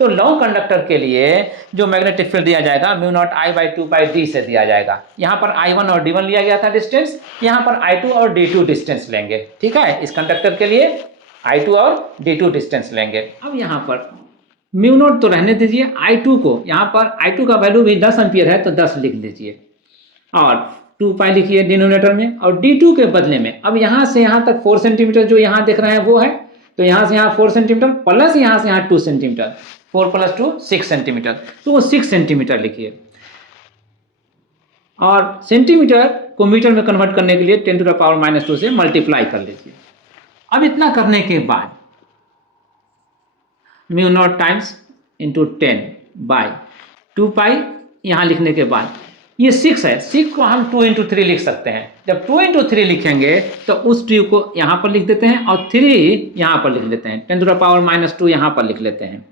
तो लॉन्ग कंडक्टर के लिए जो मैग्नेटिक फील्ड दिया जाएगा mu naught I by 2 pi D से दिया जाएगा। यहाँ पर I1 और D1 लिया गया था डिस्टेंस, यहाँ पर I2 और D2 डिस्टेंस लेंगे, ठीक है। इस कंडक्टर के लिए I2 और D2 डिस्टेंस लेंगे। अब यहाँ पर म्यू नॉट तो रहने दीजिए, I2 को यहाँ पर I2 का वैल्यू भी 10 एम्पियर है तो 10 लिख लीजिए, और 2 पाई लिखिए डिनोमिनेटर में, और D2 के बदले में अब यहाँ से यहाँ तक 4 सेंटीमीटर जो यहाँ देख रहे हैं वो है, तो यहाँ से यहाँ 4 सेंटीमीटर प्लस यहाँ से यहाँ 2 सेंटीमीटर, 4 + 2 6 सेंटीमीटर, तो वो 6 सेंटीमीटर लिखिए। और सेंटीमीटर को मीटर में कन्वर्ट करने के लिए 10⁻⁻2 से मल्टीप्लाई कर लीजिए। अब इतना करने के बाद mu naught times into 10 by 2 पाई यहाँ लिखने के बाद ये 6 है, 6 को हम 2 × 3 लिख सकते हैं। जब 2 × 3 लिखेंगे तो उस 2 को यहाँ पर लिख देते हैं और 3 यहाँ पर लिख लेते हैं, 10⁻⁻2 यहाँ पर लिख लेते हैं,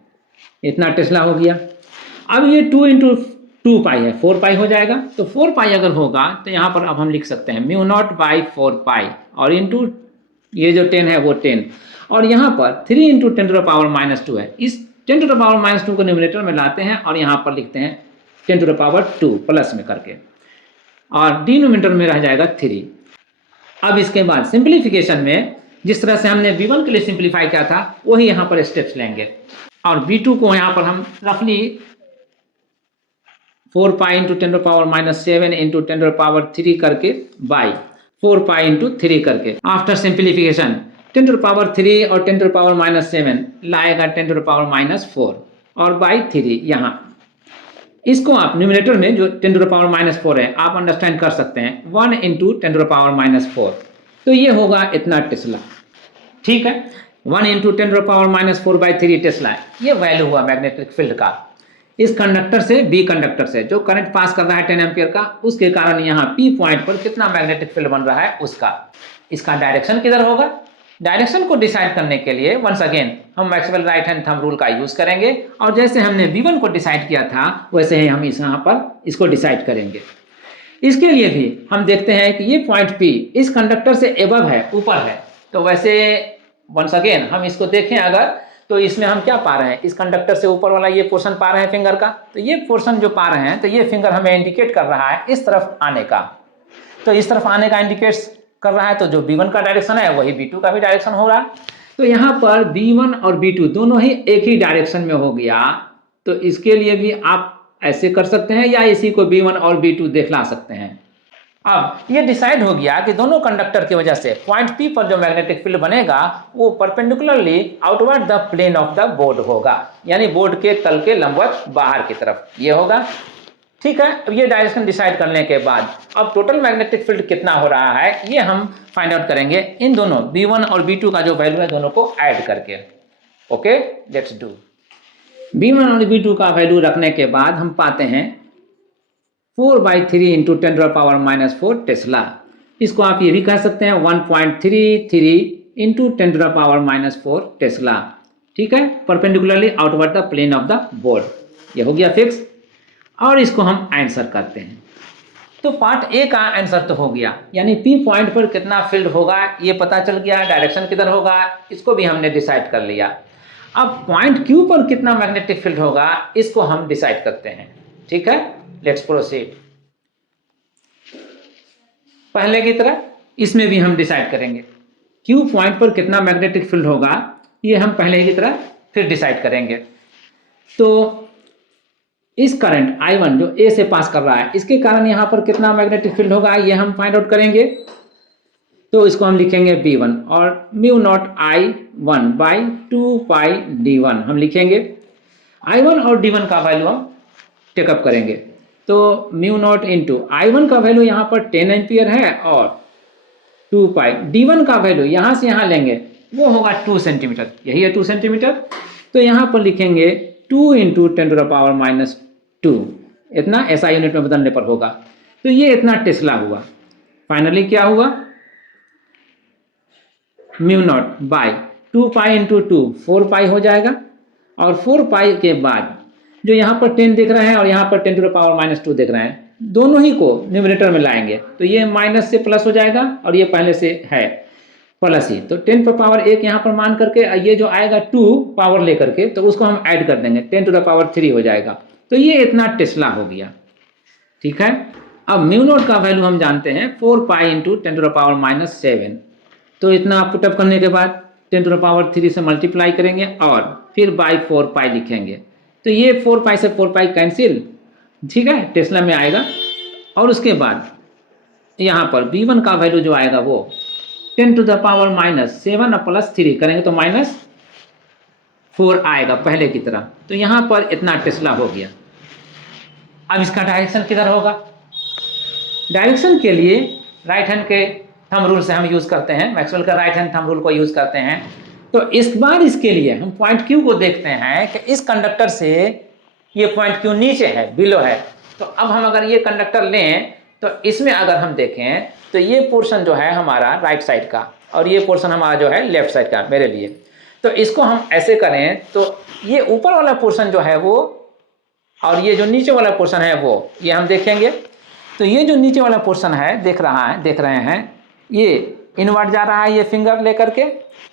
इतना टेस्ला हो गया। अब ये 2 × 2 पाई है, 4 पाई हो जाएगा। तो 4 पाई अगर होगा तो यहाँ पर अब हम लिख सकते हैं म्यू नॉट बाई 4 पाई, और इंटू ये जो 10 है वो 10, और यहाँ पर 3 × 10⁻2 है। इस 10⁻2 को न्यूमरेटर में लाते हैं और यहाँ पर लिखते हैं 10⁻2 प्लस में करके, और डिनोमिनेटर में रह जाएगा 3। अब इसके बाद सिंप्लीफिकेशन में जिस तरह से हमने V1 के लिए सिंप्लीफाई किया था वही यहाँ पर स्टेप्स लेंगे, और V2 को यहाँ पर हम रफली 4 पाई × 10⁻7 × 10⁻3 करके बाई 4 पाई इंटू 3 करके। आफ्टर सिंप्लीफिकेशन 10 टू पावर 3 और 10 टू पावर -7 लाएगा 10 टू पावर -4 और बाई 3 यहाँ। इसको आप न्यूमरेटर में जो 10 टू पावर -4 है आप अंडरस्टैंड कर सकते हैं 1 इंटू 10 टू पावर -4, तो ये होगा इतना टेस्ला। ठीक है, 1 into 10 to power -4 by 3 tesla, ये वैल्यू हुआ मैग्नेटिक फील्ड का। इस कंडक्टर से बी कंडक्टर से जो करंट पास कर रहा है 10 एम्पियर का, उसके कारण यहाँ पी पॉइंट पर कितना मैग्नेटिक फील्ड बन रहा है उसका। इसका डायरेक्शन किधर होगा? डायरेक्शन को डिसाइड करने के लिए वंस अगेन हम Maxwell right hand thumb rule का यूज करेंगे और जैसे हमने V1 को डिसाइड किया था वैसे ही हम यहाँ पर इसको डिसाइड करेंगे। इसके लिए भी हम देखते हैं कि ये पॉइंट P इस कंडक्टर से एबव है, ऊपर है, तो वैसे वंस अगेन हम इसको देखें अगर, तो इसमें हम क्या पा रहे हैं, इस कंडक्टर से ऊपर वाला ये पोर्शन पा रहे हैं फिंगर का, तो ये पोर्शन जो पा रहे हैं तो ये फिंगर हमें इंडिकेट कर रहा है इस तरफ आने का, तो इस तरफ आने का इंडिकेट्स कर रहा है, तो जो B1 का डायरेक्शन है वही B2 का भी डायरेक्शन हो रहा है। तो यहाँ पर B1 और B2 दोनों ही एक ही डायरेक्शन में हो गया, तो इसके लिए भी आप ऐसे कर सकते हैं या इसी को B1 और B2 दिखला सकते हैं। अब ये डिसाइड हो गया कि दोनों कंडक्टर की वजह से पॉइंट P पर जो मैग्नेटिक फील्ड बनेगा वो perpendicularly outward the plane of the board होगा, यानी बोर्ड के तल के लंबवत बाहर की तरफ ये होगा। ठीक है, अब ये डायरेक्शन डिसाइड करने के बाद अब टोटल मैग्नेटिक फील्ड कितना हो रहा है ये हम फाइंड आउट करेंगे इन दोनों B1 और B2 का जो वैल्यू है दोनों को ऐड करके। Okay, let's do. B1 और B2 का वैल्यू रखने के बाद हम पाते हैं 4/3 इंटू 10 टू पावर -4 टेस्ला। इसको आप ये भी कह सकते हैं 1.33 इंटू 10 टू पावर -4 टेस्ला। ठीक है, perpendicularly outward the plane of the board, ये हो गया फिक्स। और इसको हम आंसर करते हैं, तो पार्ट ए का आंसर तो हो गया, यानी पी पॉइंट पर कितना फील्ड होगा ये पता चल गया, डायरेक्शन किधर होगा इसको भी हमने डिसाइड कर लिया। अब पॉइंट क्यू पर कितना मैग्नेटिक फील्ड होगा इसको हम डिसाइड करते हैं। ठीक है, लेट्स प्रोसीड। पहले की तरह इसमें भी हम डिसाइड करेंगे क्यू पॉइंट पर कितना मैग्नेटिक फील्ड होगा, ये हम पहले की तरह फिर डिसाइड करेंगे। तो इस करंट I1 जो A से पास कर रहा है इसके कारण यहाँ पर कितना मैग्नेटिक फील्ड होगा ये हम फाइंड आउट करेंगे। तो इसको हम लिखेंगे B1 और μ0 I1 बाई 2 पाई D1 हम लिखेंगे। I1 और D1 का वैल्यू हम टेकअप करेंगे, तो μ0 इंटू I1 का वैल्यू यहाँ पर 10 एम्पियर है और 2 पाई D1 का वैल्यू यहाँ से यहाँ लेंगे वो होगा 2 सेंटीमीटर, यही है 2 सेंटीमीटर। तो यहाँ पर लिखेंगे 2 इंटू 10 टू द पावर -2, इतना SI यूनिट में बदलने पर होगा, तो ये इतना टेस्ला हुआ। फाइनली क्या हुआ, μ0 बाई 2 पाई इंटू 2 4 पाई हो जाएगा, और 4 पाई के बाद जो यहाँ पर 10 देख रहे हैं और यहाँ पर 10 टू द पावर -2 देख रहे हैं, दोनों ही को न्यूमरेटर में लाएंगे तो ये माइनस से प्लस हो जाएगा और ये पहले से है प्लस ही, तो 10 पर पावर 1 यहाँ पर मान करके ये जो आएगा 2 पावर लेकर के तो उसको हम ऐड कर देंगे 10 टू द पावर 3 हो जाएगा, तो ये इतना टेस्ला हो गया। ठीक है, अब μ0 का वैल्यू हम जानते हैं 4 pi into 10 to the power -7, तो इतना पुटअप करने के बाद 10 टू द पावर 3 से मल्टीप्लाई करेंगे और फिर बाई 4 पाई लिखेंगे, तो ये 4 पाई से 4 पाई कैंसिल, ठीक है, टेस्ला में आएगा। और उसके बाद यहाँ पर B1 का वैल्यू जो आएगा वो 10 टू द पावर -7 और +3 करेंगे तो -4 आएगा पहले की तरह, तो यहाँ पर इतना टेस्ला हो गया। अब इसका डायरेक्शन किधर होगा, डायरेक्शन के लिए राइट हैंड के थंब रूल से हम यूज़ करते हैं, मैक्सवेल का राइट हैंड थंब रूल को यूज़ करते हैं। तो इस बार इसके लिए हम पॉइंट क्यू को देखते हैं कि इस कंडक्टर से ये पॉइंट क्यू नीचे है, बिलो है, तो अब हम अगर ये कंडक्टर लें तो इसमें अगर हम देखें तो ये पोर्शन जो है हमारा राइट साइड का और ये पोर्शन हमारा जो है लेफ्ट साइड का मेरे लिए, तो इसको हम ऐसे करें तो ये ऊपर वाला पोर्शन जो है वो और ये जो नीचे वाला पोर्शन है वो ये हम देखेंगे। तो ये जो नीचे वाला पोर्शन है देख रहे हैं ये इनवर्ट जा रहा है, ये फिंगर लेकर के,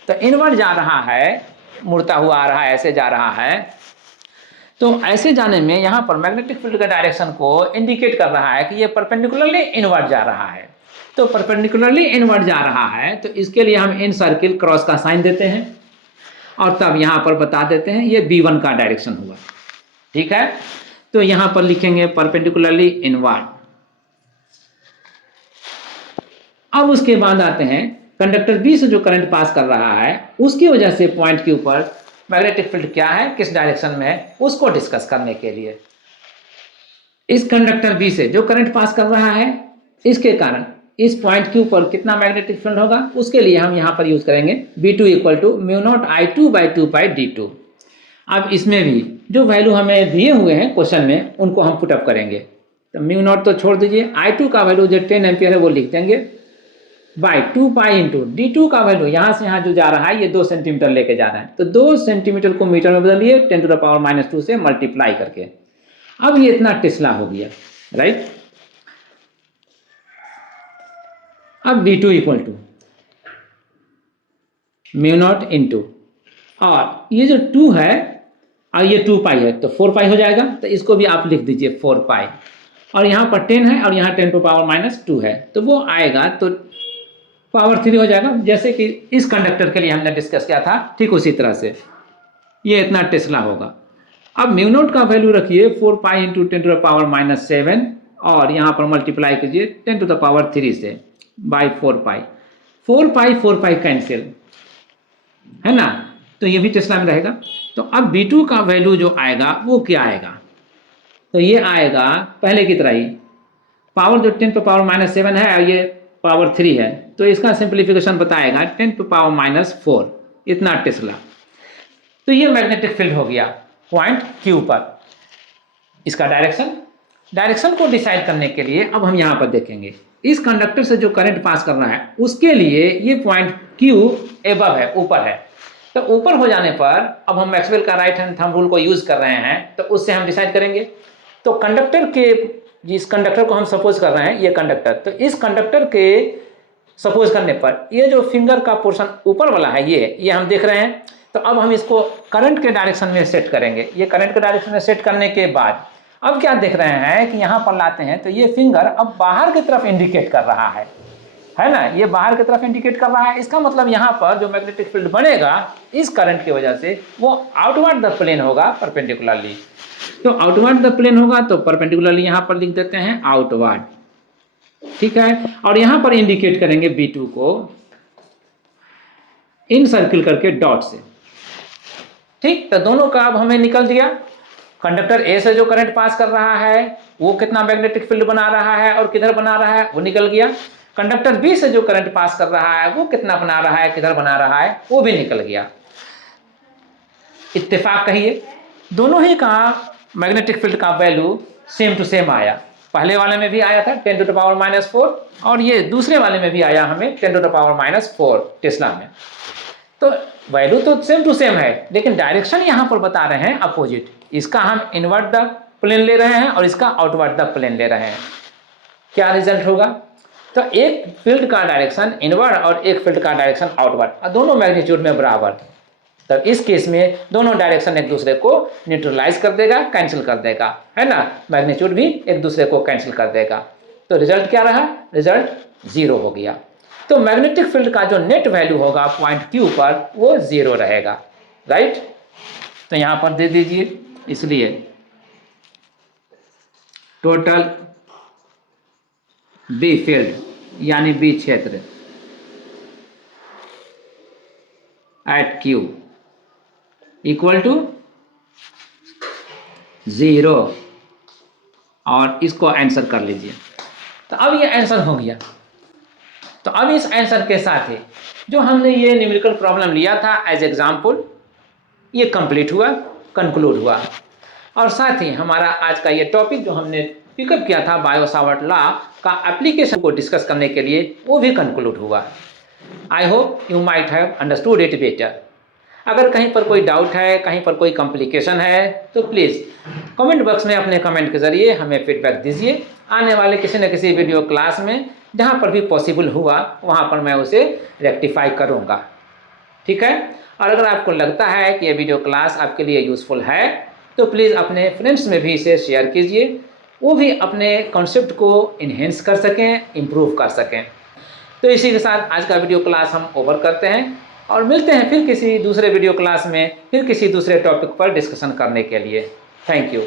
तो इनवर्ट जा रहा है, मुड़ता हुआ आ रहा है, ऐसे जा रहा है। तो ऐसे जाने में यहाँ पर मैग्नेटिक फील्ड का डायरेक्शन को इंडिकेट कर रहा है कि ये परपेंडिकुलरली इनवर्ट जा रहा है। तो परपेंडिकुलरली इनवर्ट जा रहा है तो इसके लिए हम इन सर्किल क्रॉस का साइन देते हैं और तब यहाँ पर बता देते हैं ये B1 का डायरेक्शन हुआ। ठीक है, तो यहाँ पर लिखेंगे परपेंडिकुलरली इनवर्ट। अब उसके बाद आते हैं कंडक्टर बी से जो करंट पास कर रहा है उसकी वजह से पॉइंट के ऊपर मैग्नेटिक फील्ड क्या है, किस डायरेक्शन में है, उसको डिस्कस करने के लिए इस कंडक्टर बी से जो करंट पास कर रहा है इसके कारण इस पॉइंट के ऊपर कितना मैग्नेटिक फील्ड होगा, उसके लिए हम यहाँ पर यूज करेंगे V2 इक्वल टू μ0I2/2π/d2। अब इसमें भी जो वैल्यू हमें दिए हुए हैं क्वेश्चन में उनको हम पुटअप करेंगे। तो μ0 तो छोड़ दीजिए, I2 का वैल्यू जो 10 एम्पियर है वो लिख देंगे बाई 2π इंटू D2 का वैल्यू यहाँ से यहाँ जो जा रहा है ये 2 सेंटीमीटर लेके जा रहा है, तो 2 सेंटीमीटर को मीटर में बदलिए 10⁻⁻2 से मल्टीप्लाई करके, अब ये इतना टेस्ला हो गया, राइट। अब V2 इक्वल टू μ0 इंटू, और ये जो 2 है और ये 2π है तो 4π हो जाएगा, तो इसको भी आप लिख दीजिए 4π, और यहाँ पर 10 है और यहाँ 10⁻⁻2 है तो वो आएगा तो पावर 3 हो जाएगा, जैसे कि इस कंडक्टर के लिए हमने डिस्कस किया था ठीक उसी तरह से ये इतना टेस्ला होगा। अब μ0 का वैल्यू रखिए 4π इंटू 10⁻⁻7 और यहाँ पर मल्टीप्लाई कीजिए 10⁻3 से बाई 4π, 4π कैंसिल है ना, तो ये भी टेस्ला में रहेगा। तो अब V2 का वैल्यू जो आएगा वो क्या आएगा, तो ये आएगा पहले की तरह ही, पावर जो 10⁻⁻7 है और ये पावर 3 है तो इसका सिंप्लीफिकेशन बताएगा 10⁻⁴, इतना टेस्ला। तो ये मैग्नेटिक फील्ड हो गया पॉइंट Q पर। इसका डायरेक्शन को डिसाइड करने के लिए अब हम यहाँ पर देखेंगे इस कंडक्टर से जो करंट पास कर रहा है उसके लिए ये पॉइंट Q एबव है, ऊपर है, तो ऊपर हो जाने पर अब हम मैक्सवेल का राइट हैंड थंब रूल को यूज कर रहे हैं तो उससे हम डिसाइड करेंगे। तो कंडक्टर के, जिस कंडक्टर को हम सपोज कर रहे हैं ये कंडक्टर, तो इस कंडक्टर के सपोज करने पर ये जो फिंगर का पोर्शन ऊपर वाला है ये हम देख रहे हैं, तो अब हम इसको करंट के डायरेक्शन में सेट करेंगे। ये करंट के डायरेक्शन में सेट करने के बाद अब क्या देख रहे हैं कि यहाँ पर लाते हैं तो ये फिंगर अब बाहर की तरफ इंडिकेट कर रहा है ना, ये बाहर की तरफ इंडिकेट कर रहा है। इसका मतलब यहाँ पर जो मैग्नेटिक फील्ड बनेगा इस करंट की वजह से वो आउटवर्ड द प्लेन होगा परपेंडिकुलरली। तो आउटवर्ड द प्लेन होगा तो परपेंडिकुलरली यहाँ पर लिख देते हैं आउटवर्ड, ठीक है। और यहाँ पर इंडिकेट करेंगे V2 को इन सर्किल करके डॉट से, ठीक। तो दोनों का अब हमें निकल दिया, कंडक्टर ए से जो करंट पास कर रहा है वो कितना मैग्नेटिक फील्ड बना रहा है और किधर बना रहा है वो निकल गया। कंडक्टर बी से जो करंट पास कर रहा है वो कितना बना रहा है, किधर बना रहा है वो भी निकल गया। इत्तेफाक कहिए दोनों ही का मैग्नेटिक फील्ड का वैल्यू सेम टू सेम आया, पहले वाले में भी आया था 10⁻⁻4 और ये दूसरे वाले में भी आया हमें 10⁻⁴ टेस्ला में। तो वैल्यू तो सेम टू सेम है लेकिन डायरेक्शन यहाँ पर बता रहे हैं अपोजिट, इसका हम इनवर्ट द प्लेन ले रहे हैं और इसका आउटवर्ड द प्लेन ले रहे हैं। क्या रिजल्ट होगा, तो एक फील्ड का डायरेक्शन इनवर्ड और एक फील्ड का डायरेक्शन आउटवर्ड, और दोनों मैग्नीट्यूड में बराबर। तब इस केस में दोनों डायरेक्शन एक दूसरे को न्यूट्रलाइज कर देगा, कैंसिल कर देगा, है ना, मैग्नीट्यूड भी एक दूसरे को कैंसिल कर देगा। तो रिजल्ट क्या रहा, रिजल्ट 0 हो गया। तो मैग्नेटिक फील्ड का जो नेट वैल्यू होगा पॉइंट Q पर वो 0 रहेगा, राइट। तो यहाँ पर दे दीजिए, इसलिए टोटल बी फील्ड यानी बी क्षेत्र एट Q इक्वल टू 0, और इसको आंसर कर लीजिए। तो अब ये आंसर हो गया। तो अब इस आंसर के साथ ही जो हमने ये न्यूमेरिकल प्रॉब्लम लिया था एज एग्जाम्पल ये कंप्लीट हुआ, कंक्लूड हुआ, और साथ ही हमारा आज का ये टॉपिक जो हमने पिकअप किया था बायो सावर्ट लॉ का एप्लीकेशन को डिस्कस करने के लिए वो भी कंक्लूड हुआ। I hope you might have understood it better. अगर कहीं पर कोई डाउट है, कहीं पर कोई कॉम्प्लिकेशन है तो प्लीज़ कमेंट बॉक्स में अपने कमेंट के ज़रिए हमें फीडबैक दीजिए। आने वाले किसी न किसी वीडियो क्लास में जहाँ पर भी पॉसिबल हुआ वहाँ पर मैं उसे रेक्टिफाई करूँगा, ठीक है। और अगर आपको लगता है कि ये वीडियो क्लास आपके लिए यूज़फुल है तो प्लीज़ अपने फ्रेंड्स में भी इसे शेयर कीजिए, वो भी अपने कॉन्सेप्ट को इन्हेंस कर सकें, इम्प्रूव कर सकें। तो इसी के साथ आज का वीडियो क्लास हम ओवर करते हैं और मिलते हैं फिर किसी दूसरे वीडियो क्लास में, फिर किसी दूसरे टॉपिक पर डिस्कशन करने के लिए। Thank you.